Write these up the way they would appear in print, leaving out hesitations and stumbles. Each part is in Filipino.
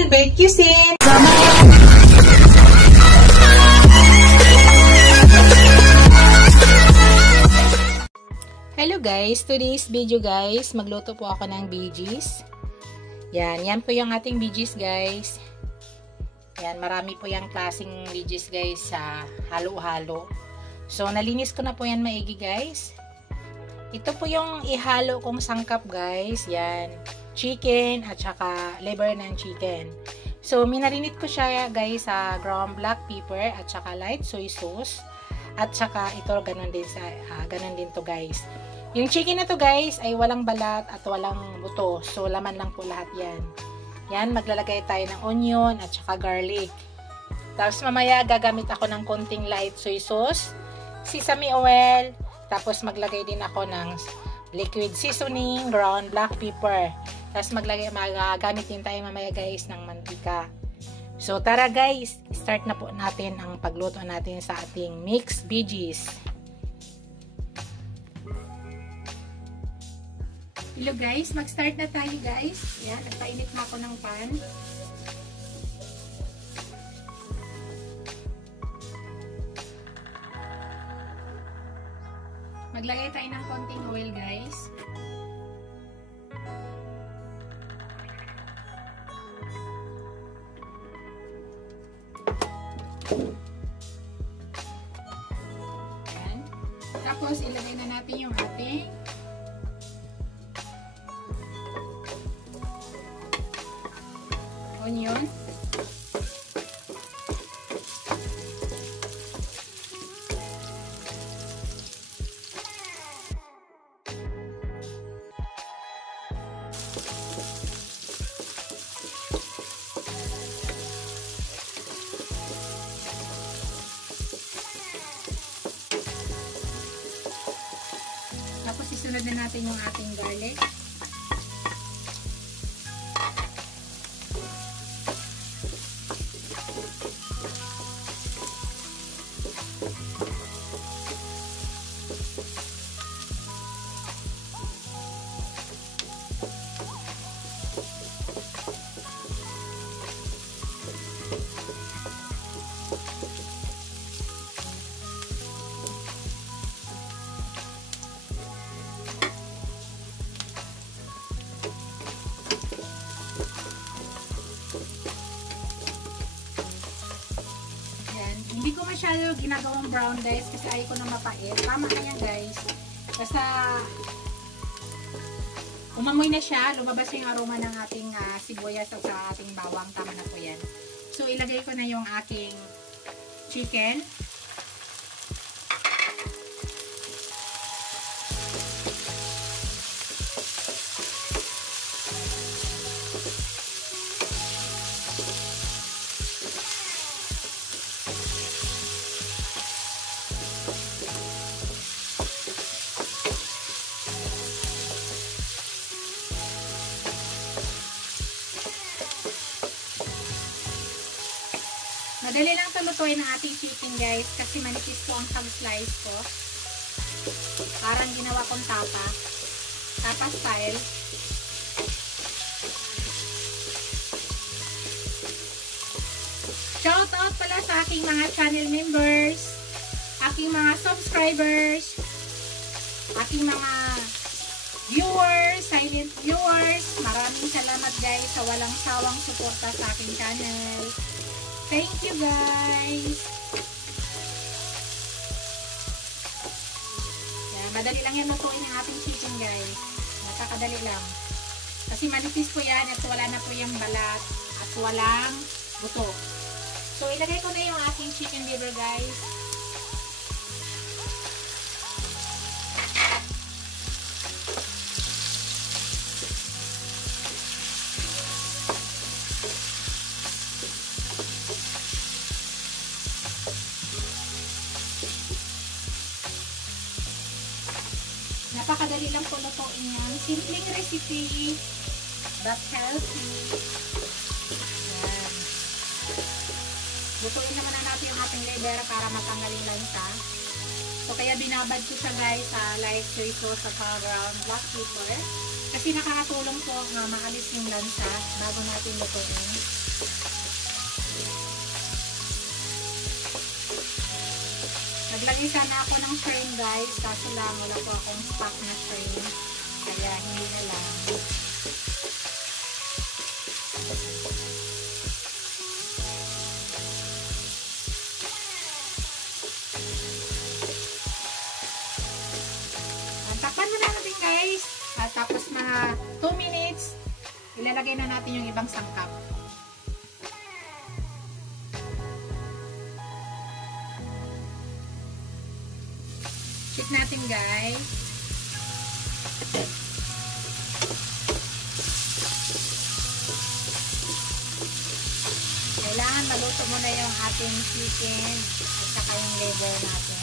Albert Cuisine. Hello guys, today's video guys, magluto po ako ng BGs. Yan po yung ating BGs guys. Yan, marami po yung klaseng BGs guys sa halo-halo. So, nalinis ko na po yan maigi guys. Ito po yung ihalo kong sangkap guys. Yan, chicken at saka liver ng chicken. So, minarinate ko siya guys sa ground black pepper at saka light soy sauce. At saka ito ganun din to guys. Yung chicken na to guys ay walang balat at walang buto. So, laman lang po lahat yan. Yan, maglalagay tayo ng onion at saka garlic. Tapos mamaya gagamit ako ng konting light soy sauce, sesame oil, tapos maglagay din ako ng liquid seasoning, ground black pepper. Tapos magagamit din tayo mamaya guys ng mantika. So, tara guys, start na po natin ang pagluto natin sa ating mixed BGs. Hello guys, mag-start na tayo guys. Yan, nagpainit na ako ng pan. Maglagay tayo ng konting oil guys. Yan. Tapos ilagay na natin yung ating onion. Tapos isunod na natin yung ating garlic. Hindi ko masyado ginagawang brown guys kasi ayaw ko na mapait. Tama na yan guys. Basta umamoy na siya, lumabas yung aroma ng ating sibuyas at sa ating bawang. Tama na po yan. So ilagay ko na yung aking chicken. Madali lang tulutuin ang ating chicken guys kasi manipis po ang pag-slice ko. Parang ginawa kong tapa. Tapa style. Shout out pala sa aking mga channel members, aking mga subscribers, aking mga viewers, silent viewers. Maraming salamat guys sa walang sawang suporta sa aking channel. Thank you guys! Yan, madali lang yan lutuin ang ating chicken guys. Napakadali lang. Kasi manipis po yan at wala na po yung balat at walang buto. So, ilagay ko na yung ating chicken liver guys. Napakadali lang po lutuin yan. Simpleng recipe, but healthy. Yan. Lutuin naman na natin yung ating liver para matanggal yung lansa. So, kaya binabad ko siya guys sa light soy sauce at ground black pepper. Kasi nakakatulong po na maalis yung lansa bago natin lutuin. Naglagay sana ako ng shrimp guys, kaso lang wala po akong stock na shrimp. Kaya hindi na lang. Takpan mo na natin guys. At tapos mga 2 minutes, ilalagay na natin yung ibang sangkap. Check natin guys. Kailangan maluto muna yung ating chicken at saka yung liver natin.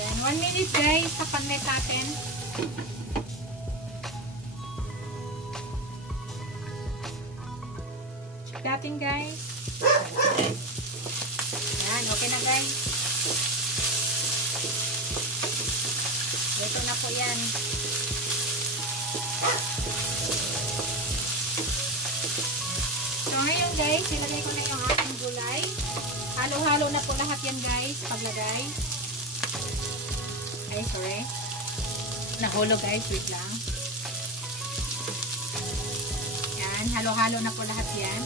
Yan, 1 minute guys, tapan net natin. Check natin guys. Yan, okay na guys. Dito na po yan. So ngayon guys, ilagay ko na yung ating gulay. Halo-halo na po lahat yan guys, paglagay. Ay, sorry. Nahulog guys, wait lang. Yan, halo-halo na po lahat yan.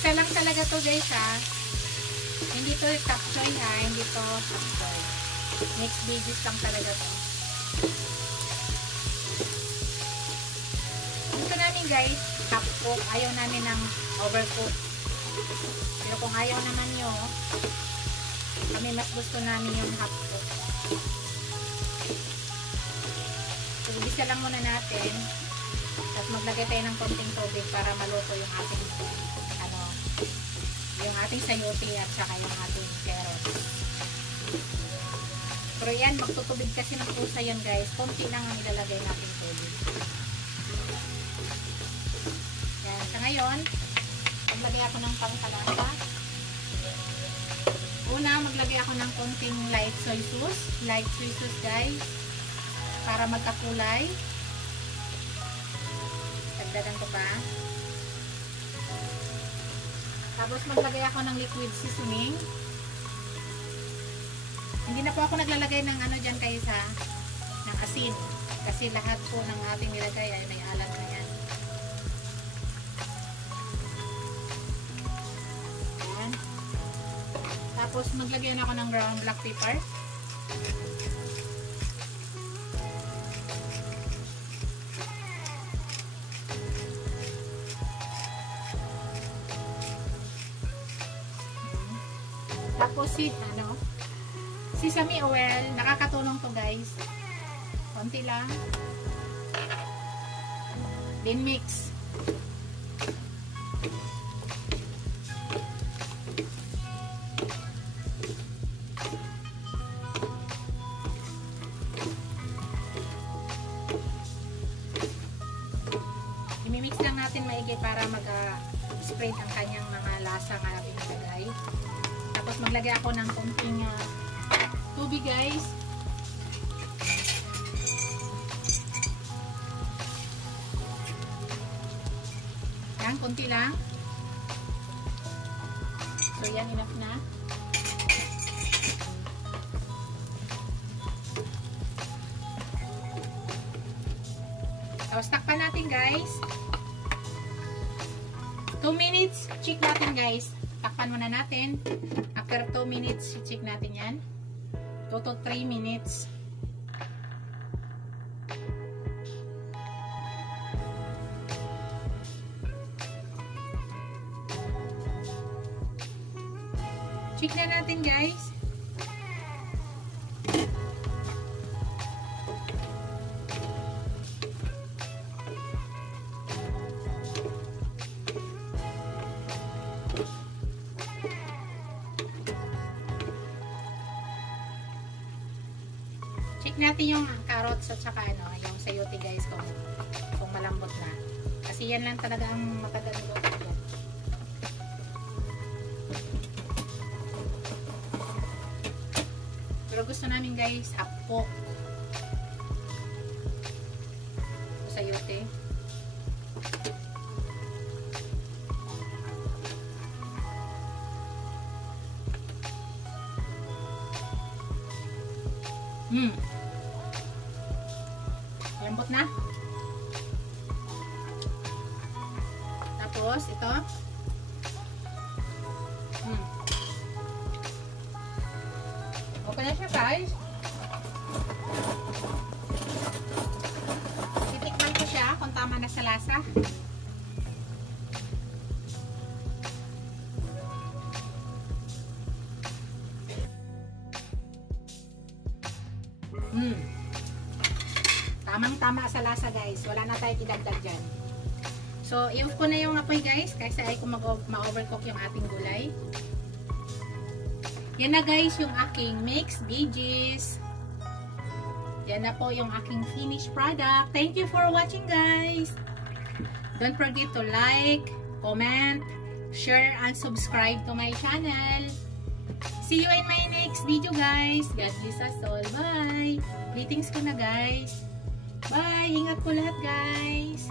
Isa lang talaga to guys ha. Hindi to top choy ha. Hindi to top choy. Mixed veggies lang talaga to. Gusto namin guys, half cook. Ayaw namin ng overcook. Pero kung ayaw naman nyo, kami mas gusto namin yung half cook. So, isa lang muna natin. At maglagay tayo ng konting tubig para maluto yung ating sayote at saka yung ating carrots. Pero yan, magtutubig kasi ng pusa yan guys. Konti lang ang ilalagay natin tubig. Yan. Sa ngayon, maglagay ako ng pangkalasa. Una, maglagay ako ng konting light soy sauce. Light soy sauce guys. Para magkakulay. Dagdagan ko pa. Tapos maglagay ako ng liquid seasoning. Hindi na po ako naglalagay ng ano dyan kayo ng asin. Kasi lahat po ng ating nilagay ay may alat na yan. Yan. Tapos maglagay na ako ng ground black pepper. Tapos sesame oil, nakakatulong to guys. Konti lang. Then mix. I-mix lang natin maigi para mag-spread ang kanyang mga lasa na pinagay. Tapos maglagay ako ng konting tubig guys. Yan, konti lang. So yan, enough na. Tapos takpan natin guys. 2 minutes, check natin guys. Takpan muna natin. After 2 minutes, check natin yan. 2 to 3 minutes. Check na natin guys. Check natin yung carrots at saka ano, yung sayote guys kung malambot na. Kasi yan lang talaga ang matagal luto. Pero gusto namin guys, hapok. Sayote. Lambot na. Tapos, ito. Okay na siya guys. Titikman ko siya kung tama na sa lasa. Tamang-tama sa lasa guys. Wala na tayong idagdag dyan. So, i-off ko na yung apoy guys. Kasi ay kung ma-overcook yung ating gulay. Yan na guys yung aking mixed veggies. Yan na po yung aking finished product. Thank you for watching guys. Don't forget to like, comment, share, and subscribe to my channel. See you in my next video guys. God bless us all. Bye. Greetings ko na guys. Bye! Ingat po lahat guys!